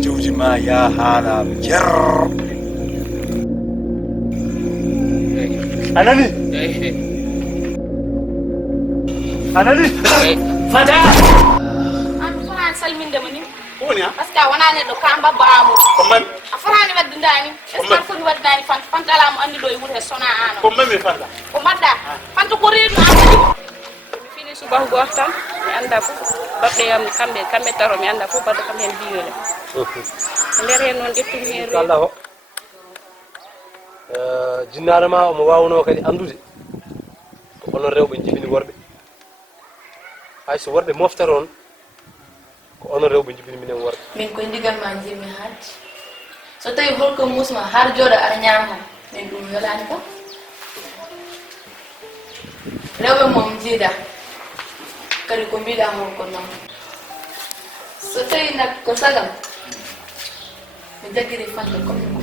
jawjima ya hala yer anani anani fata an fana salminde mani woni parce que wana ne do kamba baamu ko man afrani waddani esman ko waddani fantala mo andi do e wurhe sona ano ko mami fanda ko madda fanto ko reedu am fini subahu gortam mi anda fu babbe yam kambe taro mi anda fu baddo kam hen biwele nder hen non dettumi hen Allah o jinnaare ma omo wawno kadi andude ko onon rewɓe jibini worɓe hay so worɓe moftata on ko onon rewɓe jibini minen worɓe min ko ndigal ma jimi haati so tawi holko musma har jooɗo aɗa ñaama min ɗum welani kam rewɓe mom jiida kadi ko mbiɗa holko noon so tawi nak ko sagam mi jaggiri fande comme